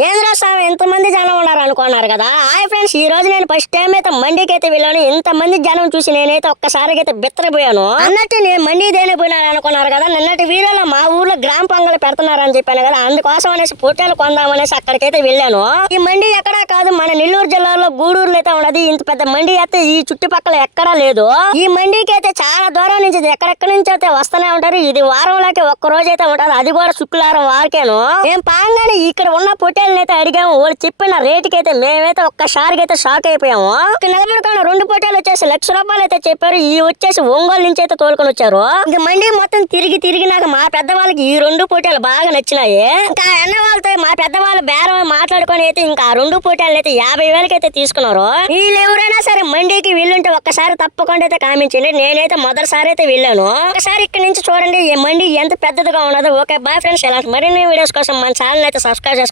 ఏంద్రా స్వామి ఎంతమంది జనం ఉన్నారు అనుకున్నారు కదా. హాయ్ ఫ్రెండ్స్, ఈ రోజు నేను ఫస్ట్ టైం అయితే మండీకి అయితే వెళ్ళాను. ఇంతమంది జనం చూసి నేనైతే ఒక్కసారిగా అయితే బిత్తరపోయాను. అన్నట్టు నేను మండీ దేనే పోయినాను అనుకున్నారు కదా. నిన్నటి వీడియోలో మా ఊర్లో గ్రామ పొంగల్ పెడుతున్నారని చెప్పాను కదా, అందుకోసం అనేసి పొట్టేలు కొందామనేసి అక్కడికైతే వెళ్ళాను. ఈ మండీ ఎక్కడా కాదు, మన నెల్లూరు జిల్లాలో గూడూరులో అయితే ఉన్నది. ఇంత పెద్ద మండీ అయితే ఈ చుట్టుపక్కల ఎక్కడా లేదు. ఈ మండీకి అయితే చాలా దూరం నుంచి ఎక్కడెక్కడి నుంచి అయితే వస్తూనే ఉంటారు. ఇది వారంలోకి ఒక్క రోజు అయితే ఉంటది, అది కూడా శుక్రవారం వారికేను. మేము పాంగానే ఇక్కడ ఉన్న పొట్టేళ్ళనైతే అడిగాము. వాళ్ళు చెప్పిన రేటుకి అయితే మేమైతే ఒక్కసారిగా అయితే షాక్ అయిపోయాము. నిలబడుకున్న 2 పొట్టేలు వచ్చేసి ₹1,00,000 అయితే చెప్పారు. ఈ వచ్చేసి ఒంగోలు నుంచి అయితే తోలుకొని వచ్చారు. ఇంకా మండీ మొత్తం తిరిగి నాకు మా పెద్దవాళ్ళకి ఈ 2 పొట్టేలు బాగా నచ్చినాయి. ఇంకా అన్న వాళ్ళతో మా పెద్దవాళ్ళు బేరం మాట్లాడుకొని అయితే ఇంకా ఆ 2 పొట్టేలు అయితే 50,000కి అయితే తీసుకున్నారు. వీళ్ళు ఎవరైనా సరే మండీకి వెళ్ళుంటే ఒక్కసారి తప్పకుండా అయితే కామించండి. నేనైతే మొదటిసారి అయితే వెళ్ళాను. ఒకసారి ఇక్కడ నుంచి చూడండి ఈ మండీ ఎంత పెద్దదిగా ఉన్నదో. ఓకే బాయ్ ఫ్రెండ్స్, ఇలాంటి మరిన్ని వీడియోస్ కోసం మన ఛానల్ అయితే సబ్స్క్రైబ్ చేసుకోండి.